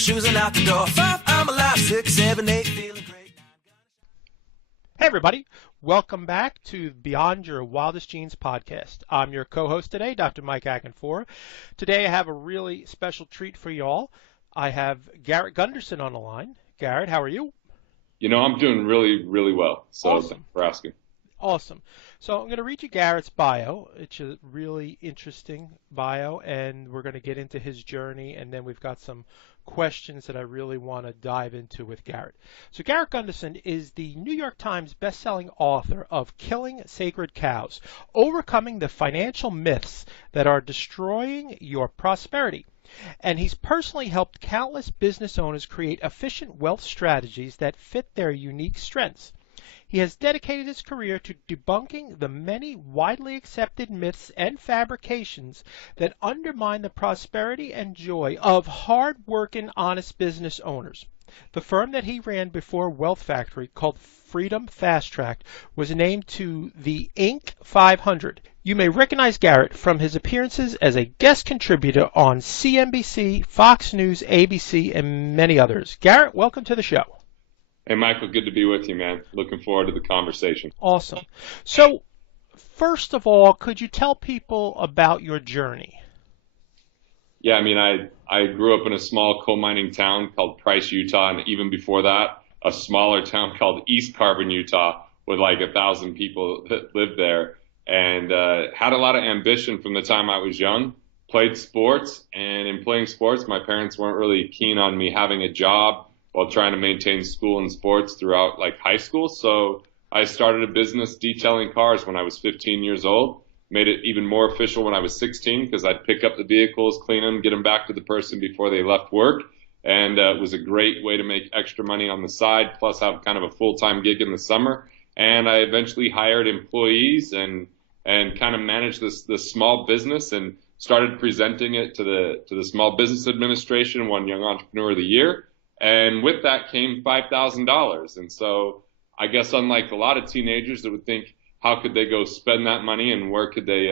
shoes and out the door. 5, I'm alive. 6, 7, 8, feeling great. Hey everybody, welcome back to Beyond Your Wildest Dreams podcast. I'm your co-host today, Dr. Mike Akinfor. Today I have a really special treat for y'all. I have Garrett Gunderson on the line. Garrett, how are you? You know, I'm doing really, really well. So Awesome. Thanks for asking. Awesome. So I'm going to read you Garrett's bio. It's a really interesting bio, and we're going to get into his journey, and then we've got some questions that I really want to dive into with Garrett. So Garrett Gunderson is the New York Times bestselling author of Killing Sacred Cows, Overcoming the Financial Myths That Are Destroying Your Prosperity. And he's personally helped countless business owners create efficient wealth strategies that fit their unique strengths. He has dedicated his career to debunking the many widely accepted myths and fabrications that undermine the prosperity and joy of hard-working, honest business owners. The firm that he ran before Wealth Factory, called Freedom Fasttrack, was named to the Inc. 500. You may recognize Garrett from his appearances as a guest contributor on CNBC, Fox News, ABC, and many others. Garrett, welcome to the show. Hey, Michael, good to be with you, man. Looking forward to the conversation. Awesome. So, first of all, could you tell people about your journey? Yeah, I mean, I grew up in a small coal mining town called Price, Utah, and even before that, a smaller town called East Carbon, Utah, with like 1,000 people that lived there, and had a lot of ambition from the time I was young. Played sports, and in playing sports, my parents weren't really keen on me having a job while trying to maintain school and sports throughout like high school. So I started a business detailing cars when I was 15 years old. Made it even more official when I was 16 because I'd pick up the vehicles, clean them, get them back to the person before they left work. And it was a great way to make extra money on the side, plus have kind of a full-time gig in the summer. And I eventually hired employees and kind of managed this small business and started presenting it to the Small Business Administration, won Young Entrepreneur of the Year. And with that came $5,000. And so I guess unlike a lot of teenagers that would think, how could they go spend that money and where could they,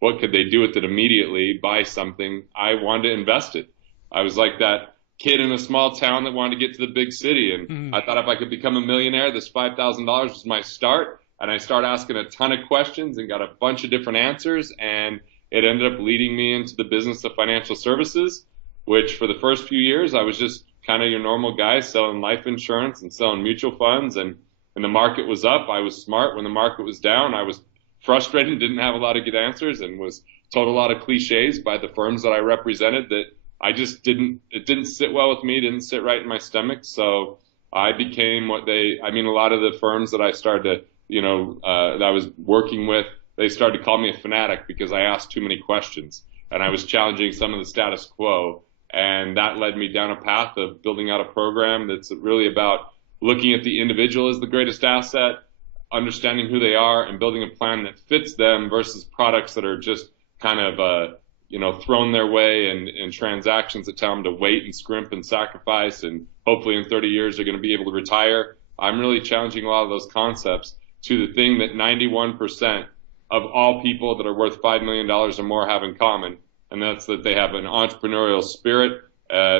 what could they do with it immediately, buy something, I wanted to invest it. I was like that kid in a small town that wanted to get to the big city. And I thought if I could become a millionaire, this $5,000 was my start. And I started asking a ton of questions and got a bunch of different answers. And it ended up leading me into the business of financial services, which for the first few years, I was just kind of your normal guy selling life insurance and selling mutual funds. And when the market was up, I was smart. When the market was down, I was frustrated, didn't have a lot of good answers, and was told a lot of cliches by the firms that I represented that I just it didn't sit well with me, didn't sit right in my stomach. So I became a lot of the firms that I started to, that I was working with, they started to call me a fanatic because I asked too many questions and I was challenging some of the status quo. And that led me down a path of building out a program that's really about looking at the individual as the greatest asset, understanding who they are, and building a plan that fits them versus products that are just kind of, thrown their way and transactions that tell them to wait and scrimp and sacrifice. And hopefully in 30 years, they're going to be able to retire. I'm really challenging a lot of those concepts to the thing that 91% of all people that are worth $5 million or more have in common. And that's that they have an entrepreneurial spirit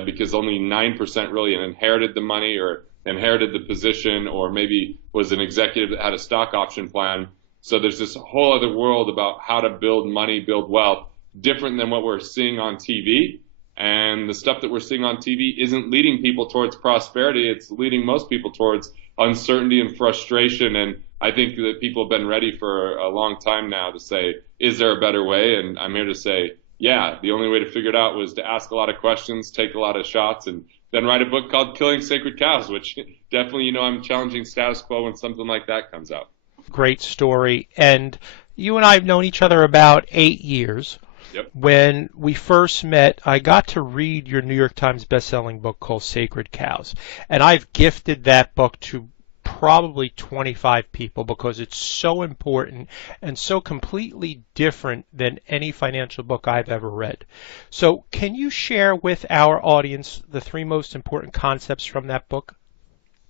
because only 9% really inherited the money or inherited the position or maybe was an executive that had a stock option plan. So there's this whole other world about how to build money, build wealth, different than what we're seeing on TV. And the stuff that we're seeing on TV isn't leading people towards prosperity. It's leading most people towards uncertainty and frustration. And I think that people have been ready for a long time now to say, is there a better way? And I'm here to say, yeah, the only way to figure it out was to ask a lot of questions, take a lot of shots, and then write a book called Killing Sacred Cows, which definitely, I'm challenging status quo when something like that comes out. Great story. And you and I have known each other about 8 years. Yep. When we first met, I got to read your New York Times bestselling book called Sacred Cows. And I've gifted that book to probably 25 people because it's so important and so completely different than any financial book I've ever read. So can you share with our audience the 3 most important concepts from that book?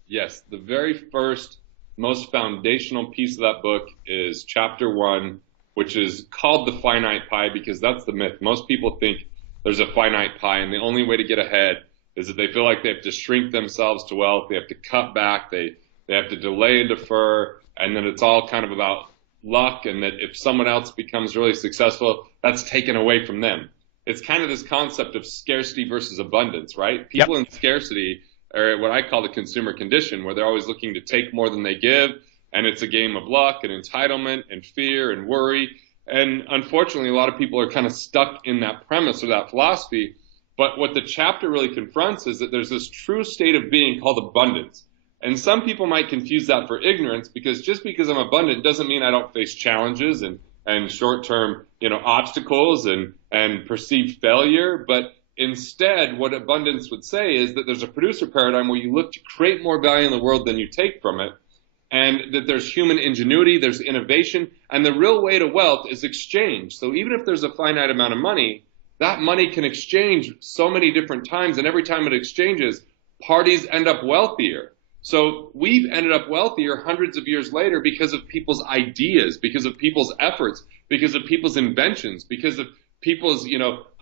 Yes. The very first, most foundational piece of that book is chapter 1, which is called the finite pie because that's the myth. Most people think there's a finite pie and the only way to get ahead is that they feel like they have to shrink themselves to wealth, they have to cut back, they have to delay and defer, and then it's all kind of about luck, and that if someone else becomes really successful, that's taken away from them. It's kind of this concept of scarcity versus abundance, right? People in scarcity are what I call the consumer condition, where they're always looking to take more than they give, and it's a game of luck and entitlement and fear and worry. And unfortunately, a lot of people are kind of stuck in that premise or that philosophy. But what the chapter really confronts is that there's this true state of being called abundance. And some people might confuse that for ignorance, because just because I'm abundant doesn't mean I don't face challenges and short-term, obstacles and perceived failure. But instead, what abundance would say is that there's a producer paradigm where you look to create more value in the world than you take from it, and that there's human ingenuity, there's innovation, and the real way to wealth is exchange. So even if there's a finite amount of money, that money can exchange so many different times, and every time it exchanges, parties end up wealthier. So we've ended up wealthier hundreds of years later because of people's ideas, because of people's efforts, because of people's inventions, because of people's,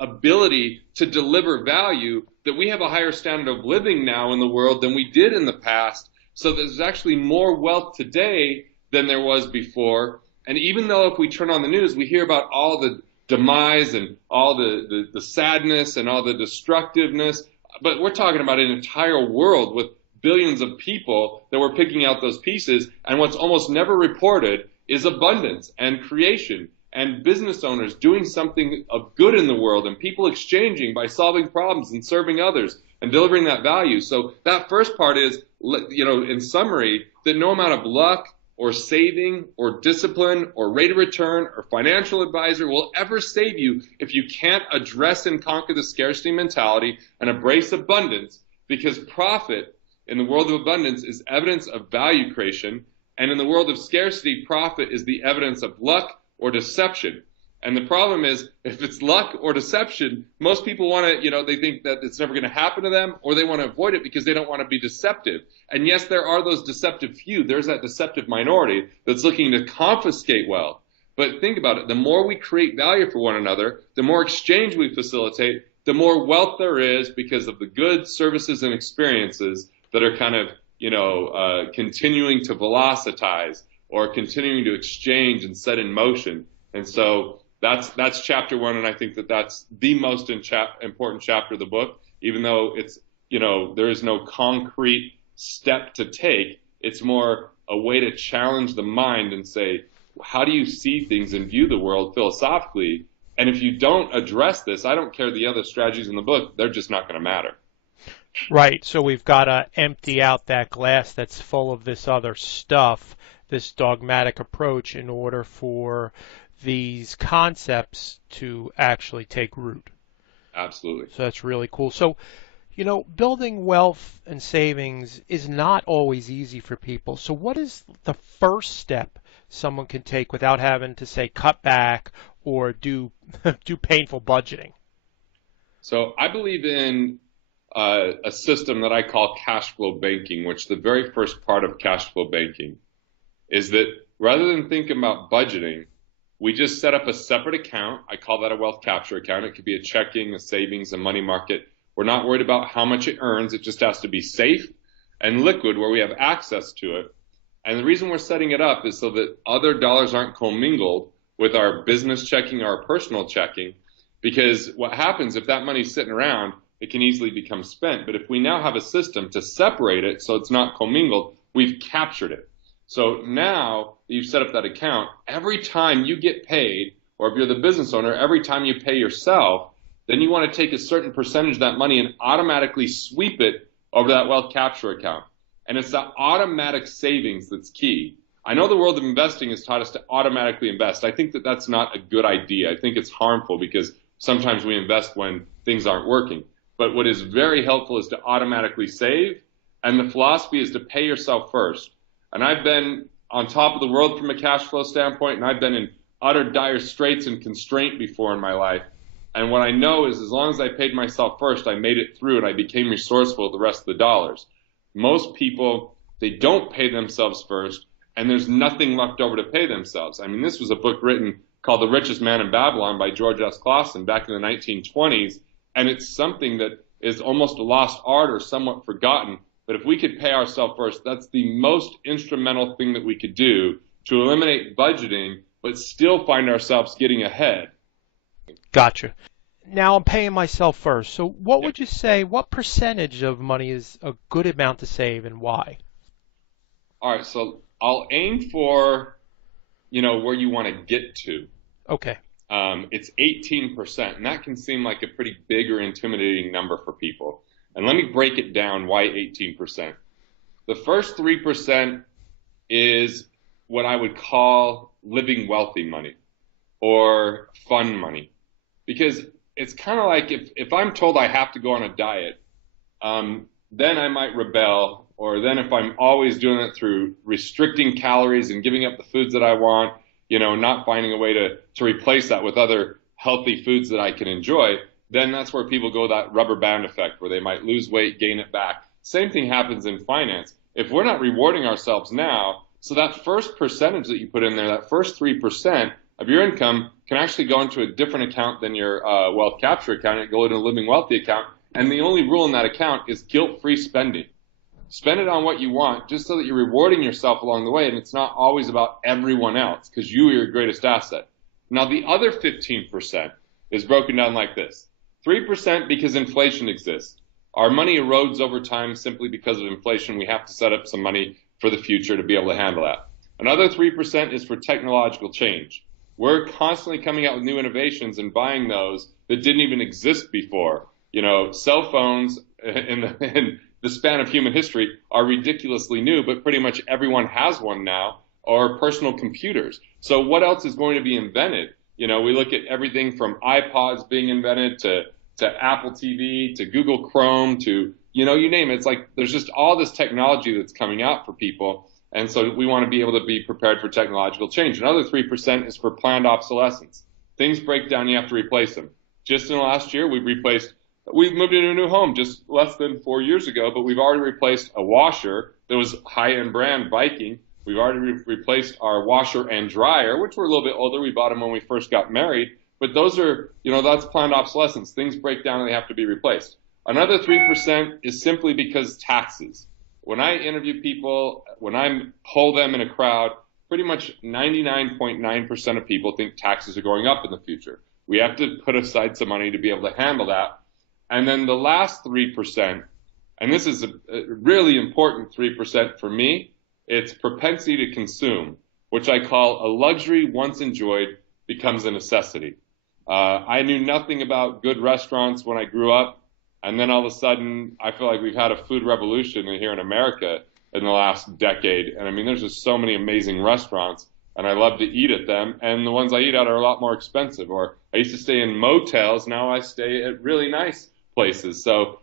ability to deliver value, that we have a higher standard of living now in the world than we did in the past. So there's actually more wealth today than there was before. And even though if we turn on the news, we hear about all the demise and all the sadness and all the destructiveness, but we're talking about an entire world with billions of people that were picking out those pieces. And what's almost never reported is abundance and creation and business owners doing something of good in the world, and people exchanging by solving problems and serving others and delivering that value. So that first part is, in summary, that no amount of luck or saving or discipline or rate of return or financial advisor will ever save you if you can't address and conquer the scarcity mentality and embrace abundance, because profit in the world of abundance is evidence of value creation, and in the world of scarcity, profit is the evidence of luck or deception. And the problem is, if it's luck or deception, most people want to, they think that it's never going to happen to them, or they want to avoid it because they don't want to be deceptive. And yes, there are those deceptive few. There's that deceptive minority that's looking to confiscate wealth. But think about it. The more we create value for one another, the more exchange we facilitate, the more wealth there is because of the goods, services, and experiences that are kind of, continuing to velocitize or continuing to exchange and set in motion. And so that's chapter one, and I think that that's the most important chapter of the book. Even though it's, there is no concrete step to take, it's more a way to challenge the mind and say, how do you see things and view the world philosophically? And if you don't address this, I don't care the other strategies in the book, they're just not going to matter. Right. So we've got to empty out that glass that's full of this other stuff, this dogmatic approach, in order for these concepts to actually take root. Absolutely. So that's really cool. So, building wealth and savings is not always easy for people. So what is the first step someone can take without having to, say, cut back or do painful budgeting? So I believe in a system that I call cash flow banking, which the very first part of cash flow banking is that rather than thinking about budgeting, we just set up a separate account. I call that a wealth capture account. It could be a checking, a savings, a money market. We're not worried about how much it earns. It just has to be safe and liquid where we have access to it. And the reason we're setting it up is so that other dollars aren't commingled with our business checking or our personal checking, because what happens if that money's sitting around, it can easily become spent. But if we now have a system to separate it so it's not commingled, we've captured it. So now that you've set up that account, every time you get paid, or if you're the business owner, every time you pay yourself, then you want to take a certain percentage of that money and automatically sweep it over that wealth capture account. And it's that automatic savings that's key. I know the world of investing has taught us to automatically invest. I think that that's not a good idea. I think it's harmful because sometimes we invest when things aren't working. But what is very helpful is to automatically save, and the philosophy is to pay yourself first. And I've been on top of the world from a cash flow standpoint, and I've been in utter dire straits and constraint before in my life. And what I know is as long as I paid myself first, I made it through and I became resourceful with the rest of the dollars. Most people, they don't pay themselves first, and there's nothing left over to pay themselves. I mean, this was a book written called The Richest Man in Babylon by George S. Clason back in the 1920s, and it's something that is almost a lost art or somewhat forgotten. But if we could pay ourselves first, that's the most instrumental thing that we could do to eliminate budgeting, but still find ourselves getting ahead. Gotcha. Now I'm paying myself first. So what would you say, what percentage of money is a good amount to save and why? All right, so I'll aim for, where you want to get to. Okay. It's 18%, and that can seem like a pretty big or intimidating number for people. And let me break it down. Why 18%? The first 3% is what I would call living wealthy money or fun money. Because it's kind of like if I'm told I have to go on a diet, then I might rebel. Or then if I'm always doing it through restricting calories and giving up the foods that I want, not finding a way to replace that with other healthy foods that I can enjoy, then that's where people go that rubber band effect where they might lose weight, gain it back. Same thing happens in finance. If we're not rewarding ourselves now, so that first percentage that you put in there, that first 3% of your income can actually go into a different account than your wealth capture account. It go into a living wealthy account. And the only rule in that account is guilt-free spending. Spend it on what you want, just so that you're rewarding yourself along the way, and it's not always about everyone else, because you are your greatest asset. Now, the other 15% is broken down like this. 3% because inflation exists. Our money erodes over time simply because of inflation. We have to set up some money for the future to be able to handle that. Another 3% is for technological change. We're constantly coming out with new innovations and buying those that didn't even exist before. Cell phones in the span of human history are ridiculously new, but pretty much everyone has one now, or personal computers. So what else is going to be invented? We look at everything from iPods being invented to Apple TV, to Google Chrome, to, you name it. It's like there's just all this technology that's coming out for people. And so we want to be able to be prepared for technological change. Another 3% is for planned obsolescence. Things break down, you have to replace them. Just in the last year, we've moved into a new home just less than 4 years ago, but we've already replaced a washer that was high-end brand Viking. We've already replaced our washer and dryer, which were a little bit older. We bought them when we first got married. But those are, that's planned obsolescence. Things break down and they have to be replaced. Another 3% is simply because taxes. When I interview people, when I poll them in a crowd, pretty much 99.9% of people think taxes are going up in the future. We have to put aside some money to be able to handle that. And then the last 3%, and this is a really important 3% for me, it's propensity to consume, which I call a luxury once enjoyed becomes a necessity. I knew nothing about good restaurants when I grew up, and then all of a sudden I feel like we've had a food revolution here in America in the last decade. And I mean, there's just so many amazing restaurants, and I love to eat at them, and the ones I eat at are a lot more expensive. Or I used to stay in motels, now I stay at really nice places. So,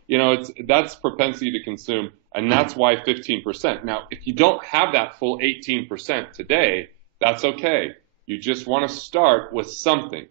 that's propensity to consume, and that's why 15%. Now, if you don't have that full 18% today, that's okay. You just want to start with something.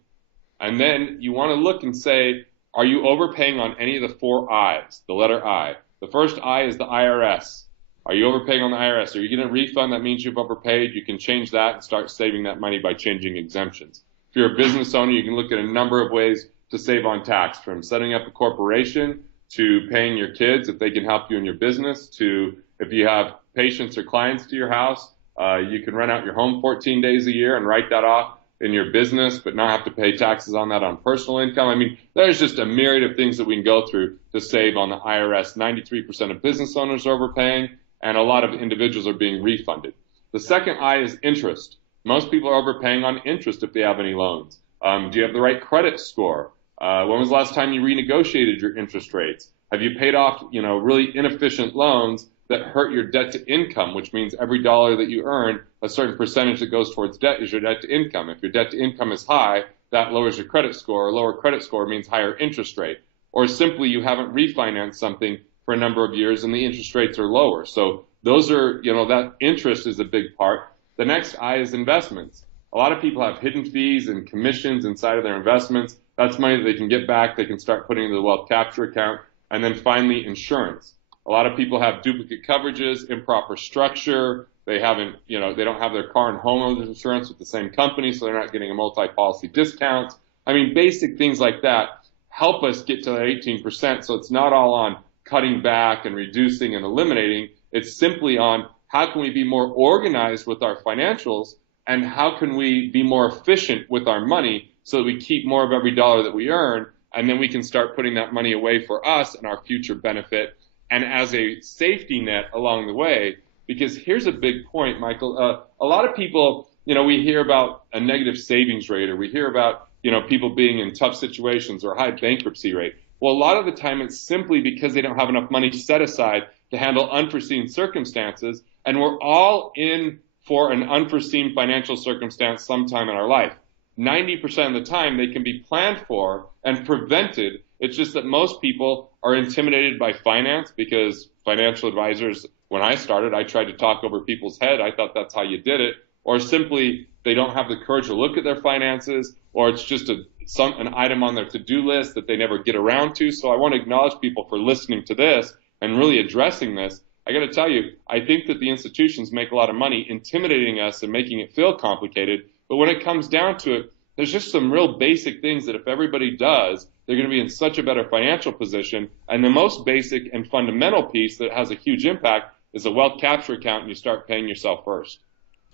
And then you want to look and say, are you overpaying on any of the 4 I's, the letter I? The first I is the IRS. Are you overpaying on the IRS? Are you getting a refund? That means you've overpaid. You can change that and start saving that money by changing exemptions. If you're a business owner, you can look at a number of ways to save on tax, from setting up a corporation to paying your kids if they can help you in your business, to if you have patients or clients to your house, you can rent out your home 14 days a year and write that off in your business, but not have to pay taxes on that on personal income. I mean, there's just a myriad of things that we can go through to save on the IRS. 93% of business owners are overpaying, and a lot of individuals are being refunded. The second I is interest. Most people are overpaying on interest if they have any loans. Do you have the right credit score? When was the last time you renegotiated your interest rates? Have you paid off, really inefficient loans that hurt your debt to income, which means every dollar that you earn, a certain percentage that goes towards debt is your debt to income. If your debt to income is high, that lowers your credit score. A lower credit score means higher interest rate. Or simply you haven't refinanced something for a number of years and the interest rates are lower. So those are, that interest is a big part. The next I is investments. A lot of people have hidden fees and commissions inside of their investments. That's money that they can get back. They can start putting into the wealth capture account. And then finally, insurance. A lot of people have duplicate coverages, improper structure. They haven't, they don't have their car and homeowners insurance with the same company, so they're not getting a multi-policy discount. I mean, basic things like that help us get to that 18%. So it's not all on cutting back and reducing and eliminating. It's simply on how can we be more organized with our financials and how can we be more efficient with our money so that we keep more of every dollar that we earn, and then we can start putting that money away for us and our future benefit and as a safety net along the way. Because here's a big point, Michael. A lot of people, we hear about a negative savings rate, or we hear about, people being in tough situations or a high bankruptcy rate. Well, a lot of the time it's simply because they don't have enough money set aside to handle unforeseen circumstances. And we're all in for an unforeseen financial circumstance sometime in our life. 90% of the time they can be planned for and prevented. It's just that most people are intimidated by finance because financial advisors, when I started, I tried to talk over people's head. I thought that's how you did it. Or simply they don't have the courage to look at their finances, or it's just an item on their to-do list that they never get around to. So I want to acknowledge people for listening to this and really addressing this. I got to tell you, I think that the institutions make a lot of money intimidating us and making it feel complicated. But when it comes down to it, there's just some real basic things that if everybody does, they're going to be in such a better financial position. And the most basic and fundamental piece that has a huge impact is a wealth capture account, and you start paying yourself first.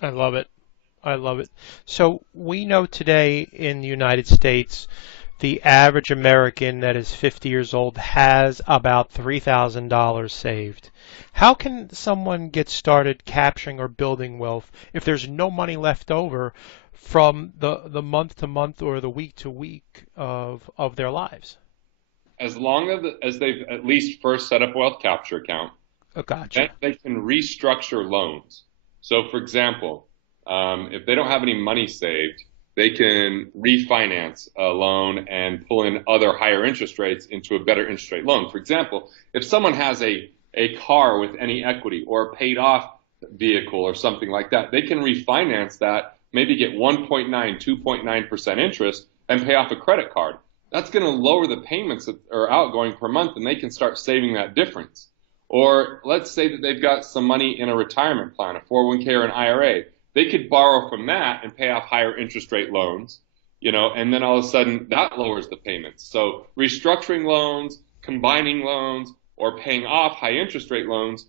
I love it. I love it. So we know today in the United States, the average American that is 50 years old has about $3,000 saved. How can someone get started capturing or building wealth if there's no money left over from the month to month or the week to week of their lives? As long as they've at least first set up a wealth capture account, Gotcha. then they can restructure loans. So, for example, if they don't have any money saved, they can refinance a loan and pull in other higher interest rates into a better interest rate loan. For example, if someone has a car with any equity or a paid off vehicle or something like that, they can refinance that, maybe get 1.9, 2.9% interest and pay off a credit card. That's going to lower the payments that are outgoing per month, and they can start saving that difference. Or let's say that they've got some money in a retirement plan, a 401k or an IRA. They could borrow from that and pay off higher interest rate loans, and then all of a sudden that lowers the payments. So restructuring loans, combining loans, or paying off high interest rate loans,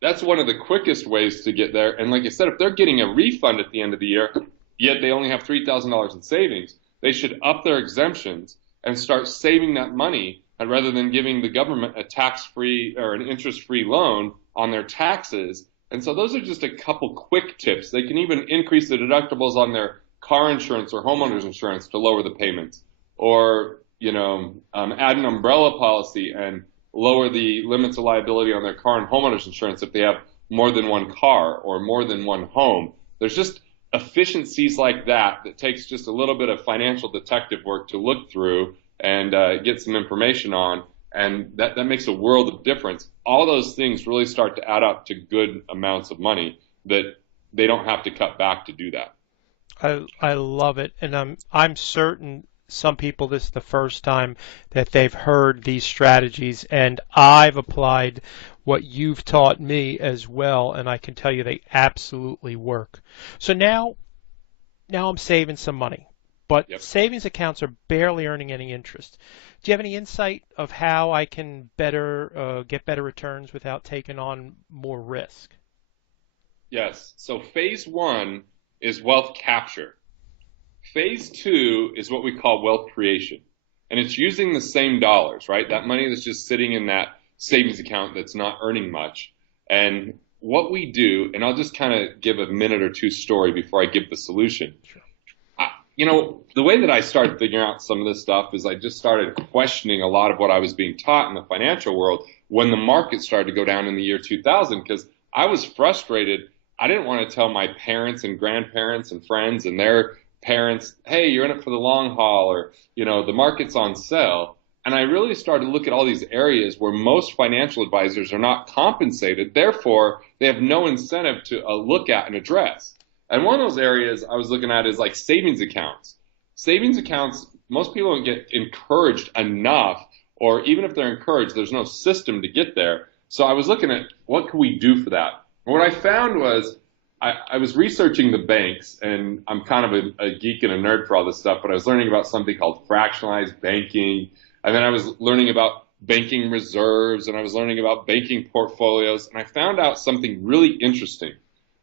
that's one of the quickest ways to get there. And like I said, if they're getting a refund at the end of the year, yet they only have $3,000 in savings, they should up their exemptions and start saving that money, and rather than giving the government a tax-free or an interest-free loan on their taxes. And so those are just a couple quick tips. They can even increase the deductibles on their car insurance or homeowners insurance to lower the payments, or add an umbrella policy and lower the limits of liability on their car and homeowners insurance if they have more than one car or more than one home. There's just efficiencies like that takes just a little bit of financial detective work to look through and get some information on, and that makes a world of difference. All those things really start to add up to good amounts of money that they don't have to cut back to do that. I love it, and I'm certain some people, this is the first time that they've heard these strategies, and I've applied what you've taught me as well, and I can tell you they absolutely work. So now I'm saving some money, but Yep. Savings accounts are barely earning any interest. Do you have any insight of how I can get better returns without taking on more risk? Yes. So phase one is wealth capture. Phase two is what we call wealth creation. And it's using the same dollars, right? That money that's just sitting in that savings account that's not earning much. And what we do, and I'll just kind of give a minute or two story before I give the solution. Sure. The way that I started figuring out some of this stuff is I just started questioning a lot of what I was being taught in the financial world when the market started to go down in the year 2000, because I was frustrated. I didn't want to tell my parents and grandparents and friends and their parents, hey, you're in it for the long haul, or, the market's on sale. And I really started to look at all these areas where most financial advisors are not compensated. Therefore, they have no incentive to look at and address. And one of those areas I was looking at is like savings accounts. Savings accounts, most people don't get encouraged enough, or even if they're encouraged, there's no system to get there. So I was looking at what could we do for that. And what I found was I was researching the banks, and I'm kind of a geek and a nerd for all this stuff, but I was learning about something called fractionalized banking, And then I was learning about banking reserves, and I was learning about banking portfolios, and I found out something really interesting.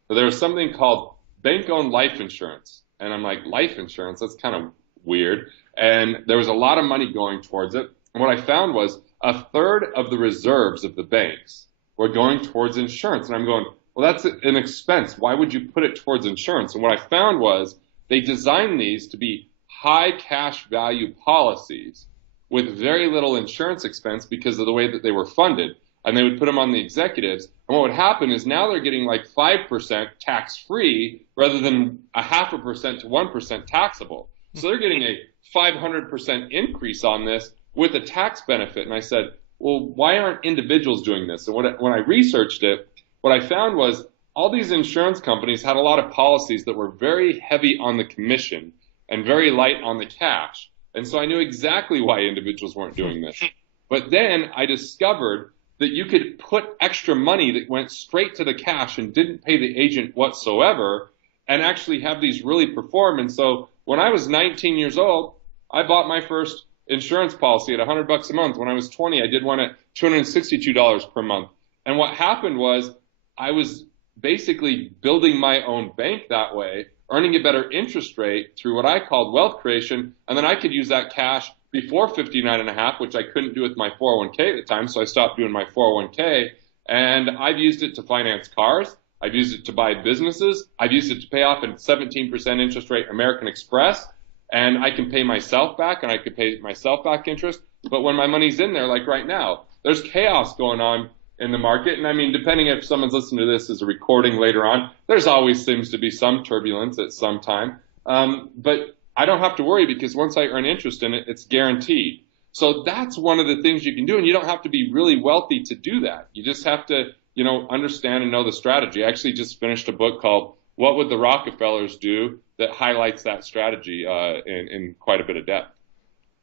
So there was something called bank-owned life insurance. And I'm like, life insurance? That's kind of weird. And there was a lot of money going towards it. And what I found was a third of the reserves of the banks were going towards insurance. And I'm going, well, that's an expense. Why would you put it towards insurance? And what I found was they designed these to be high cash value policies with very little insurance expense because of the way that they were funded. And they would put them on the executives. And what would happen is now they're getting like 5% tax-free rather than 0.5% to 1% taxable. So they're getting a 500% increase on this with a tax benefit. And I said, well, why aren't individuals doing this? And when I researched it, what I found was all these insurance companies had a lot of policies that were very heavy on the commission and very light on the cash. And so I knew exactly why individuals weren't doing this. But then I discovered that you could put extra money that went straight to the cash and didn't pay the agent whatsoever and actually have these really perform. And so when I was 19 years old, I bought my first insurance policy at $100 a month. When I was 20, I did one at $262 per month. And what happened was I was basically building my own bank that way, earning a better interest rate through what I called wealth creation. And then I could use that cash before 59.5, which I couldn't do with my 401k at the time. So I stopped doing my 401k, and I've used it to finance cars. I've used it to buy businesses. I've used it to pay off a 17% interest rate American Express, and I can pay myself back, and I could pay myself back interest. But when my money's in there, like right now, there's chaos going on in the market. And I mean, depending if someone's listening to this as a recording later on, there's always seems to be some turbulence at some time. But I don't have to worry because once I earn interest in it, it's guaranteed. So that's one of the things you can do. And you don't have to be really wealthy to do that. You just have to, understand and know the strategy. I actually just finished a book called What Would the Rockefellers Do that highlights that strategy in quite a bit of depth.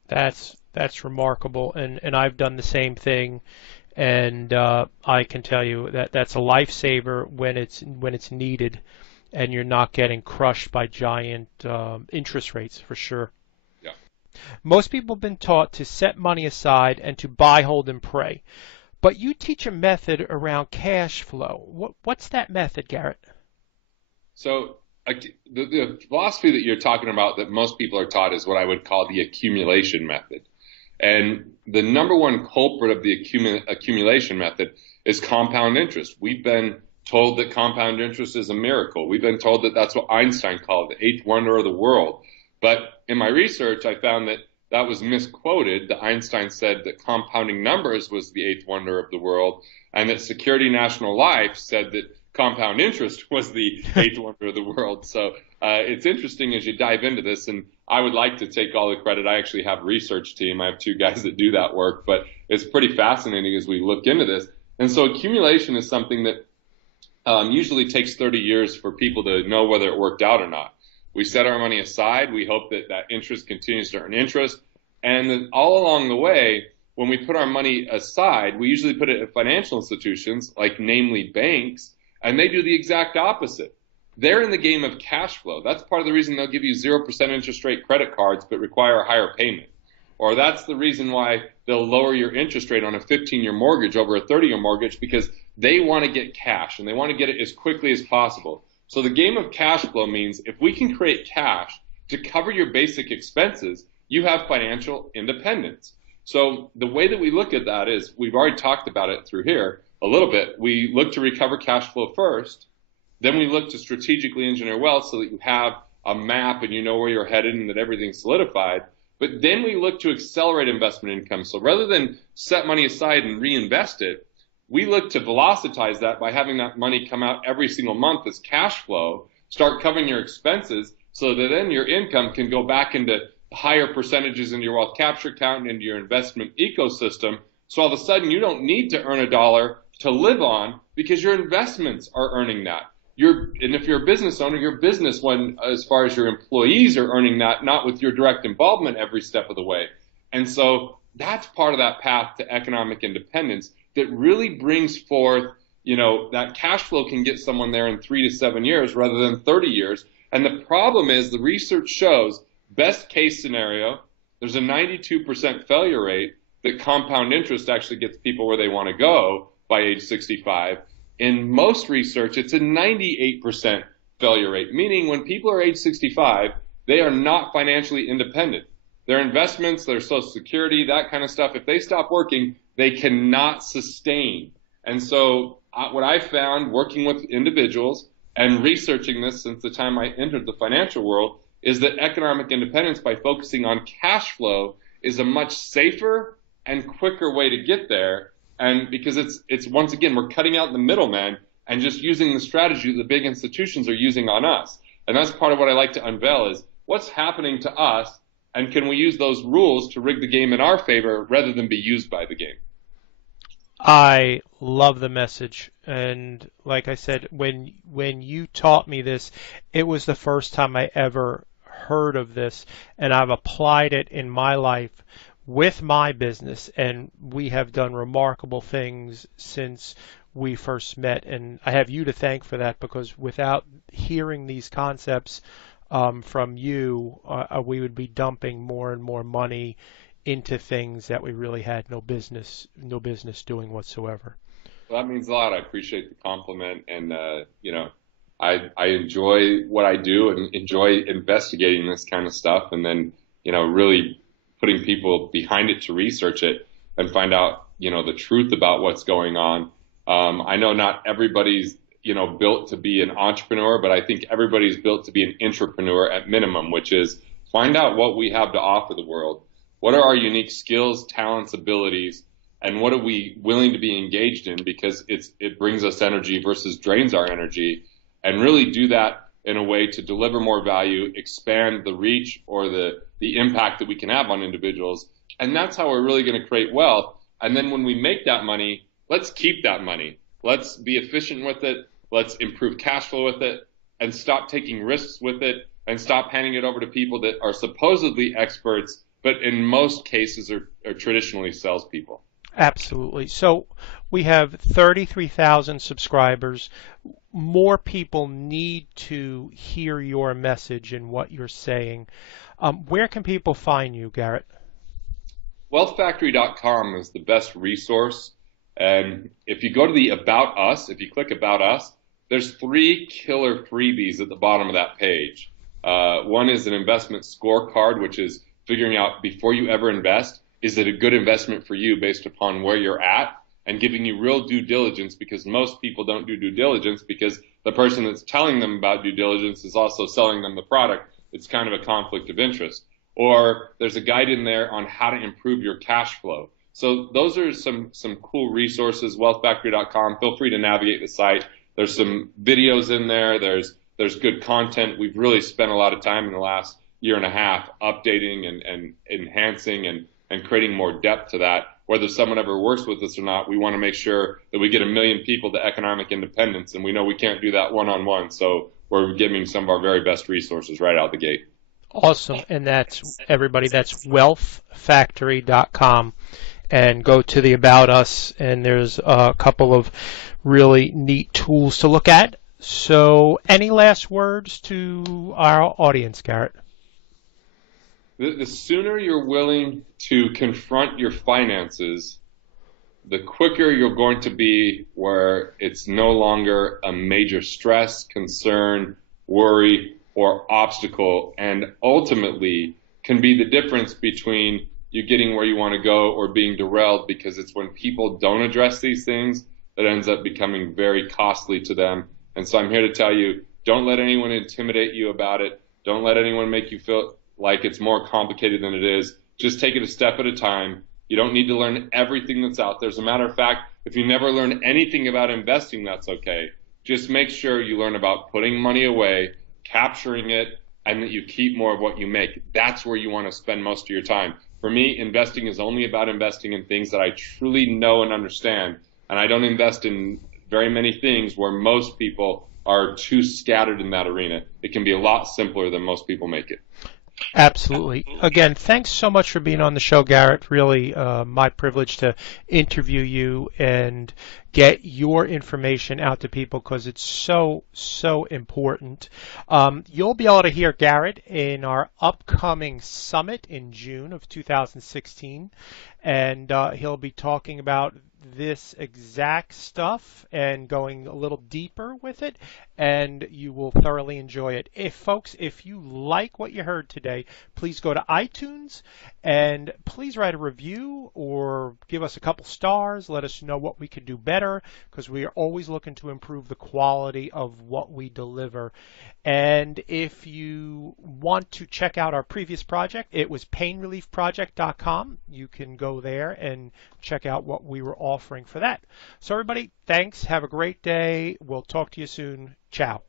That's remarkable. And I've done the same thing. And I can tell you that that's a lifesaver when it's needed, and you're not getting crushed by giant interest rates for sure. Yeah. Most people have been taught to set money aside and to buy, hold, and pray. But you teach a method around cash flow. What's that method, Garrett? So the philosophy that you're talking about that most people are taught is what I would call the accumulation method. And the number one culprit of the accumulation method is compound interest. We've been told that compound interest is a miracle. We've been told that that's what Einstein called the eighth wonder of the world. But in my research, I found that that was misquoted. That Einstein said that compounding numbers was the eighth wonder of the world, and that Security National Life said that compound interest was the eighth wonder of the world. So it's interesting as you dive into this, and I would like to take all the credit. I actually have a research team. I have two guys that do that work, but it's pretty fascinating as we look into this. And so accumulation is something that usually takes 30 years for people to know whether it worked out or not. We set our money aside. We hope that that interest continues to earn interest. And then all along the way, when we put our money aside, we usually put it at financial institutions, like namely banks, and they do the exact opposite. They're in the game of cash flow. That's part of the reason they'll give you 0% interest rate credit cards but require a higher payment. Or that's the reason why they'll lower your interest rate on a 15-year mortgage over a 30-year mortgage, because they want to get cash and they want to get it as quickly as possible. So the game of cash flow means if we can create cash to cover your basic expenses, you have financial independence. So the way that we look at that is, we've already talked about it through here a little bit. We look to recover cash flow first. Then we look to strategically engineer wealth so that you have a map and you know where you're headed and that everything's solidified. But then we look to accelerate investment income. So rather than set money aside and reinvest it, we look to velocitize that by having that money come out every single month as cash flow, start covering your expenses so that then your income can go back into higher percentages in your wealth capture account and into your investment ecosystem. So all of a sudden you don't need to earn a dollar to live on because your investments are earning that. And if you're a business owner, your business, as far as your employees are earning that, not with your direct involvement every step of the way. And so that's part of that path to economic independence that really brings forth, that cash flow can get someone there in 3 to 7 years rather than 30 years. And the problem is the research shows best case scenario, there's a 92% failure rate that compound interest actually gets people where they want to go by age 65. In most research, it's a 98% failure rate, meaning when people are age 65, they are not financially independent. Their investments, their Social Security, that kind of stuff, if they stop working, they cannot sustain. And so what I found working with individuals and researching this since the time I entered the financial world is that economic independence by focusing on cash flow is a much safer and quicker way to get there. And because it's once again, we're cutting out the middleman and just using the strategy that the big institutions are using on us. And that's part of what I like to unveil is what's happening to us, and can we use those rules to rig the game in our favor rather than be used by the game? I love the message, and like I said, when you taught me this, it was the first time I ever heard of this, and I've applied it in my life with my business, and we have done remarkable things since we first met, and I have you to thank for that, because without hearing these concepts from you, we would be dumping more and more money into things that we really had no business doing whatsoever. Well, that means a lot. I appreciate the compliment, and I enjoy what I do and enjoy investigating this kind of stuff, and then really putting people behind it to research it and find out the truth about what's going on. I know not everybody's built to be an entrepreneur, but I think everybody's built to be an intrapreneur at minimum, which is find out what we have to offer the world. What are our unique skills, talents, abilities, and what are we willing to be engaged in, because it brings us energy versus drains our energy, and really do that in a way to deliver more value, expand the reach or the impact that we can have on individuals. And that's how we're really going to create wealth. And then when we make that money, let's keep that money. Let's be efficient with it. Let's improve cash flow with it, and stop taking risks with it, and stop handing it over to people that are supposedly experts, but in most cases are traditionally salespeople. Absolutely. So we have 33,000 subscribers. More people need to hear your message and what you're saying. Where can people find you, Garrett? Wealthfactory.com is the best resource. And if you go to the About Us, if you click About Us, there's 3 killer freebies at the bottom of that page. One is an investment scorecard, which is figuring out before you ever invest, is it a good investment for you based upon where you're at, and giving you real due diligence, because most people don't do due diligence because the person that's telling them about due diligence is also selling them the product. It's kind of a conflict of interest. Or there's a guide in there on how to improve your cash flow. So those are some cool resources, wealthfactory.com. Feel free to navigate the site. There's some videos in there. There's good content. We've really spent a lot of time in the last year and a half updating and enhancing and creating more depth to that. Whether someone ever works with us or not, we want to make sure that we get 1 million people to economic independence, and we know we can't do that one-on-one, so we're giving some of our very best resources right out the gate. Awesome. And that's everybody, that's wealthfactory.com, and go to the About Us, and there's a couple of really neat tools to look at. So any last words to our audience, Garrett? The sooner you're willing to confront your finances, the quicker you're going to be where it's no longer a major stress, concern, worry, or obstacle, and ultimately can be the difference between you getting where you want to go or being derailed, because it's when people don't address these things that ends up becoming very costly to them. And so I'm here to tell you, don't let anyone intimidate you about it. Don't let anyone make you feel like it's more complicated than it is. Just take it a step at a time. You don't need to learn everything that's out there. As a matter of fact, if you never learn anything about investing, that's okay. Just make sure you learn about putting money away, capturing it, and that you keep more of what you make. That's where you want to spend most of your time. For me, investing is only about investing in things that I truly know and understand. And I don't invest in very many things where most people are too scattered in that arena. It can be a lot simpler than most people make it. Absolutely. Again, thanks so much for being on the show, Garrett. Really, my privilege to interview you and get your information out to people because it's so, so important. You'll be able to hear Garrett in our upcoming summit in June of 2016, and he'll be talking about this exact stuff and going a little deeper with it, and you will thoroughly enjoy it. If you like what you heard today, please go to iTunes and please write a review or give us a couple stars. Let us know what we could do better because we are always looking to improve the quality of what we deliver. And if you want to check out our previous project, it was painreliefproject.com. You can go there and check out what we were offering for that. So everybody, thanks. Have a great day. We'll talk to you soon. Ciao.